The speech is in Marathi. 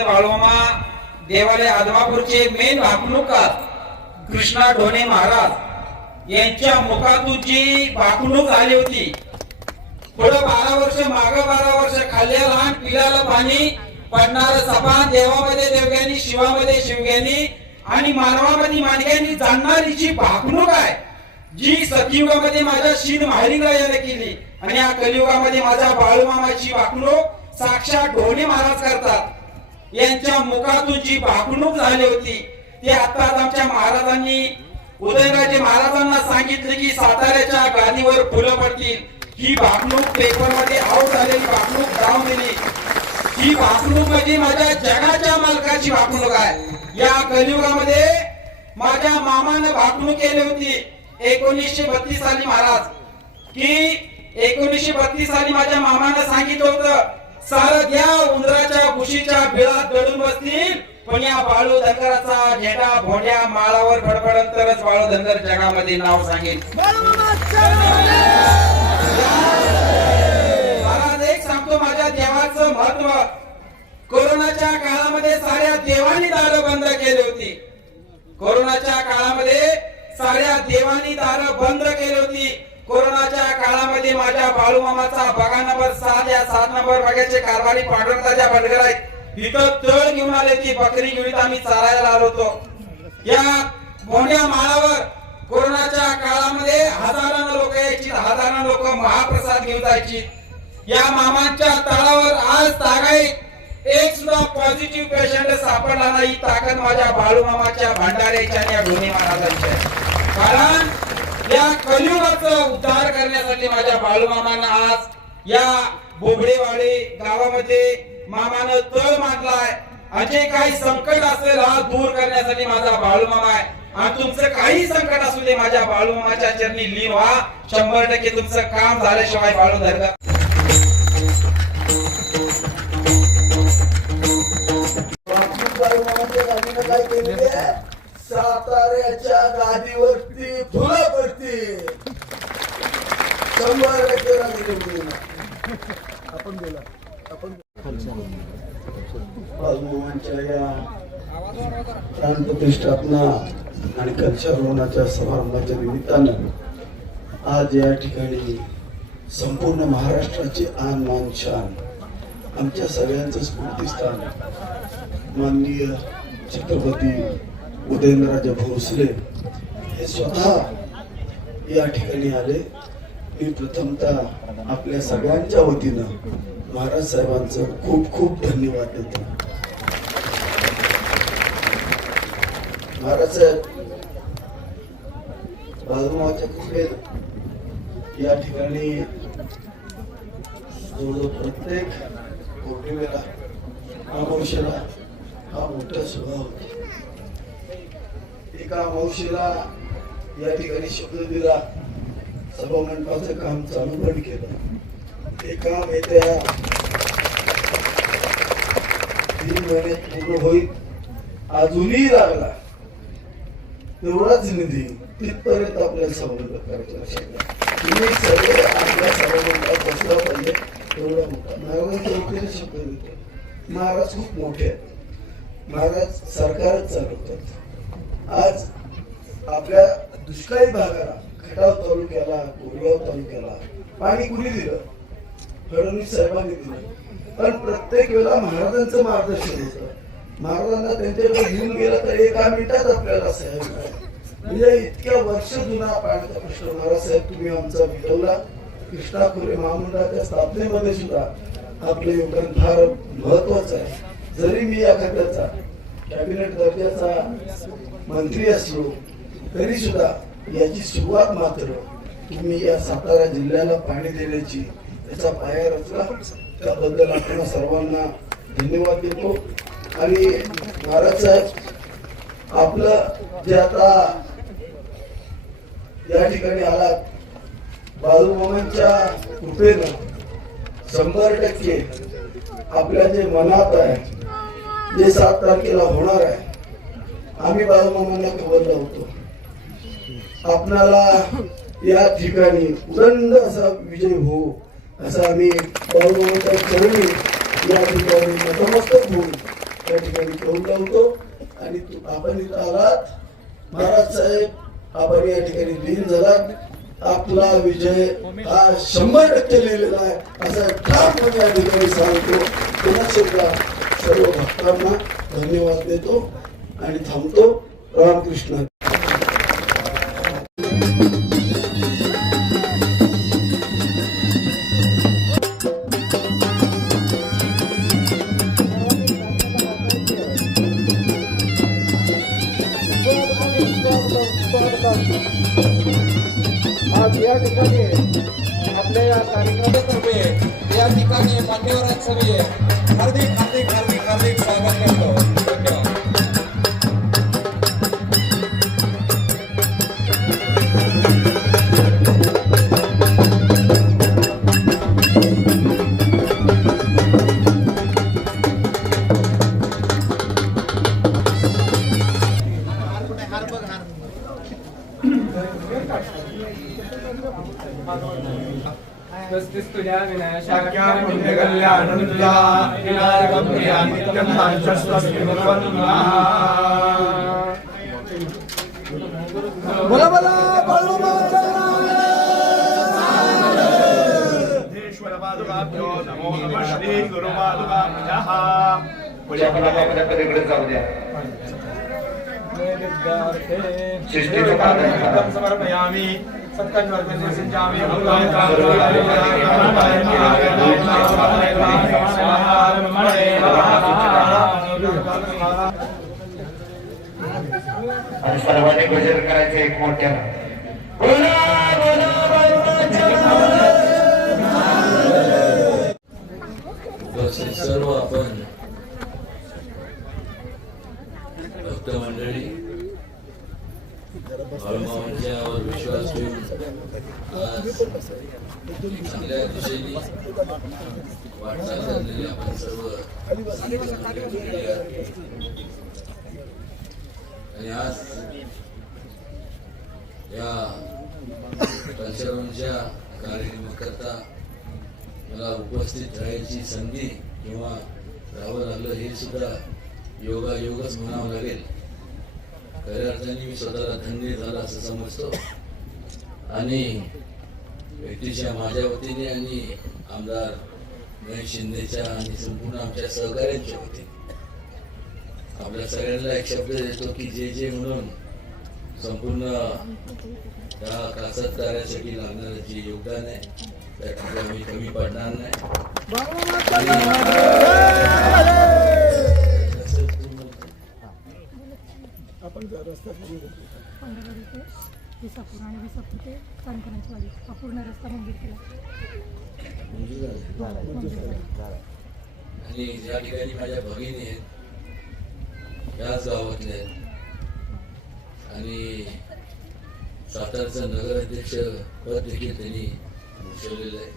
बाळूमामा देवालय आदमापूरचे मेन भाकणूककार कृष्णा ढोणे महाराज यांच्या मुखातून जी भाकणूक झाली होती, पुढे 12 वर्ष मागे 12 वर्ष खाल्ल्या लहान पिलाला पाणी पडणार सपान, देवामध्ये देवग्यानी, शिवामध्ये शिवग्यानी आणि मानवामध्ये मानग्यानी जाणणारी जी भाकणूक आहे, जी सतयुगामध्ये माझ्या शीन महालिंगरायाने केली आणि या कलियुगामध्ये माझ्या बाळूमामाची भाकणूक साक्षात ढोणे महाराज करतात. यांच्या मुखातून जी भाकणूक झाली होती ती आताच आमच्या महाराजांनी, उदयनराजे महाराजांना सांगितले की साताऱ्याच्या गादीवर फुलं पडतील. ही भाकणूक पेपरमध्ये आऊट झालेली भाकणूक दाव दिली. ही भाकणूक म्हणजे माझ्या जगाच्या मालकाची भाकणूक आहे. या कलियुगामध्ये माझ्या मामाने भाकणूक केली होती 1932 साली महाराज, की 1932 साली माझ्या मामाने सांगितलं होतं, सारं द्या उंदराच्या गुशीच्या बिळात दडून बसतील, पण या बाळू धनगराचा झेंडा भोंड्या माळावर फडफडत तरच बाळू धनगर जगामध्ये नाव सांगेल. महाराज एक सांगतो माझ्या देवाचं महत्व. कोरोनाच्या काळामध्ये साऱ्या देवांनी दारं बंद केली होती. कोरोनाच्या काळामध्ये साऱ्या देवांनी दारं बंद केली होती. कोरोनाच्या काळामध्ये माझ्या बाळूमामाचा बघा नंबर 7 या 7 नंबर बघायचे कारभारी पांडुरंगाच्या बंडगर आहेत. इथं तळ घेऊन आले, ती बकरी घेऊन आम्ही चालायला आलो होतो. या भोंड्या माळावर कोरोनाच्या काळामध्ये हजारांना लोक यायची, हजारांना लोक महाप्रसाद घेऊन जायची. या मामांच्या तळावर आज तागायत एक सुद्धा पॉझिटिव्ह पेशंट सापडला नाही. ताकद माझ्या बाळूमामाच्या भांडाऱ्याच्या आणि या ढोणे महाराजांच्या. कारण या कलियुगाचा उद्धार करण्यासाठी माझ्या बाळूमामांना आज या बोबडेवाडी गावामध्ये मामानं तळ मांडलाय. असे काही संकट असेल हा दूर करण्यासाठी माझा बाळूमामा आहे. आणि तुमचं काही संकट असू दे माझ्या बाळूमामाच्या चरणी लीन व्हा. 100% तुमचं काम झाल्याशिवाय बाळू धरगा. काय केलेले आहे, साताऱ्याच्या गादीवरती फुलं पडतील. 100% आपण बोला. आपण बाळूमामांच्या या प्राणप्रतिष्ठापना आणि कलशारोहणाच्या समारंभाच्या निमित्तानं आज या ठिकाणी संपूर्ण महाराष्ट्राचे आन मान शान, आमच्या सगळ्यांचं स्फूर्तिस्थान माननीय छत्रपती उदयनराजे भोसले हे स्वतः या ठिकाणी आले. मी प्रथमतः आपल्या सगळ्यांच्या वतीनं महाराज साहेबांचं खूप खूप धन्यवाद देतो. महाराज साहेब बाळूमामाच्या कृपेत या ठिकाणी प्रत्येक पौर्णिमेला अमावस्येला हा मोठा स्वभाव होता. एका अमावस्येला या ठिकाणी शब्द दिला, सभा मंडपाचं काम चालू पण केलं. हे काम येत्या 3 महिन्यात पूर्ण होईल. अजूनही लागला तेवढाच निधी तिथपर्यंत आपल्याला संबंध करायचा लक्षात. तुम्ही सगळे आपल्या सभा मंडपात बसला पाहिजे. एवढा मोठा महाराजांच्या वतीने शब्द देतो. महाराज खूप मोठे आहेत. महाराज सरकारच चालवतात. आज आपल्या दुष्काळी भागाला, खटाव तालुक्याला, कोरेगाव तालुक्याला पाणी कुणी दिलं? फडणवीस साहेबांनी दिलं. पण प्रत्येक वेळेला महाराजांचं मार्गदर्शन होतं. महाराजांना त्यांच्याकडे घेऊन गेलं तर 1 मिनिटात आपल्याला साहेब, म्हणजे इतक्या वर्ष जुना पाण्याचा प्रश्न महाराज साहेब तुम्ही आमचा मिटवला. कृष्णा खोरे महामंडळाच्या स्थापनेमध्ये सुद्धा आपलं योगदान फार महत्वाचं आहे. जरी मी या खात्याचा कॅबिनेट दर्जाचा मंत्री असलो तरी सुद्धा याची सुरुवात मात्र तुम्ही या सातारा जिल्ह्याला पाणी देण्याची याचा पाया रचला. त्याबद्दल आपल्या सर्वांना धन्यवाद देतो. आणि महाराज साहेब आपलं जे आता या ठिकाणी आलात, बाळूमामांच्या कृपेनं 100% आपल्या जे मनात आहे, जे 7 तारखेला होणार आहे, आम्ही बाळूमामांना खबर लावतो. आपणाला या ठिकाणी उदंड असा विजय हो असं आम्ही बाळूमामांच्या चरणी या ठिकाणी नतमस्तक होऊन ठिकाणी करून लावतो आणि आपण इथं आलात महाराज साहेब, आपण या ठिकाणी लीन झालात. आपला विजय हा 100% लिहिलेला आहे असं ठामपणे या ठिकाणी सांगतो. पुन्हा एकदा सर्व भक्तांना धन्यवाद देतो आणि थांबतो. रामकृष्ण. आज या ठिकाणी आपल्या या कार्यक्रमातर्फे या ठिकाणी मान्यवरांसर्वे हार्दिक हार्दिक हार्दिक हार्दिक स्वागत करतो. धन्यवाद. तुझ्या विनाशाख्या पुण्यकल्याणुल्ला विनायकप्रिया नित्यं नाचस्वस्ति भगवन्नः. बोला बोला बाळूमामाचा सिद्धेश्वर पादुकाभ्यो नमो नमः श्री गुरु पादुकाभ्यः. पुढच्या पदाकडे जाऊ द्या. शिस्तीचं पालन करा. समर्पयामि सत्कर्मवर्धने सिंचामि आणि सर्वांनी गजर करायचं एक मोठ्यानं. उपस्थित सर्व आपण भक्त मंडळी बाळूमामांच्यावर विश्वास ठेवून आज चांगल्या दिशेने वाटचाल करणारी आपण सर्व आणि आज या कल्चरच्या कार्यक्रमाकरता मला उपस्थित राहायची संधी किंवा राहावं लागलं हे सुद्धा योगायोगच म्हणावं लागेल. खऱ्या अर्थाने मी स्वतःला धन्य झाला असं समजतो आणि व्यक्तीच्या माझ्या वतीने आणि आमदार गणेश शिंदेच्या आणि संपूर्ण आमच्या सहकार्यांच्या वतीने आपल्या सगळ्यांना एक शब्द देतो की जे जे म्हणून संपूर्ण त्या कासत कार्यासाठी लागणारं जे योगदान आहे त्यात आम्ही कमी पडणार नाही. विसापूर आणि विसापूर ते कानकरांची वाडी हा पूर्ण रस्ता मंजूर केला. आणि ज्या ठिकाणी माझ्या भगिनी आहेत याच गावातल्या आहेत आणि सातारचं नगराध्यक्ष पद देखील त्यांनी भूषवलेलं आहे.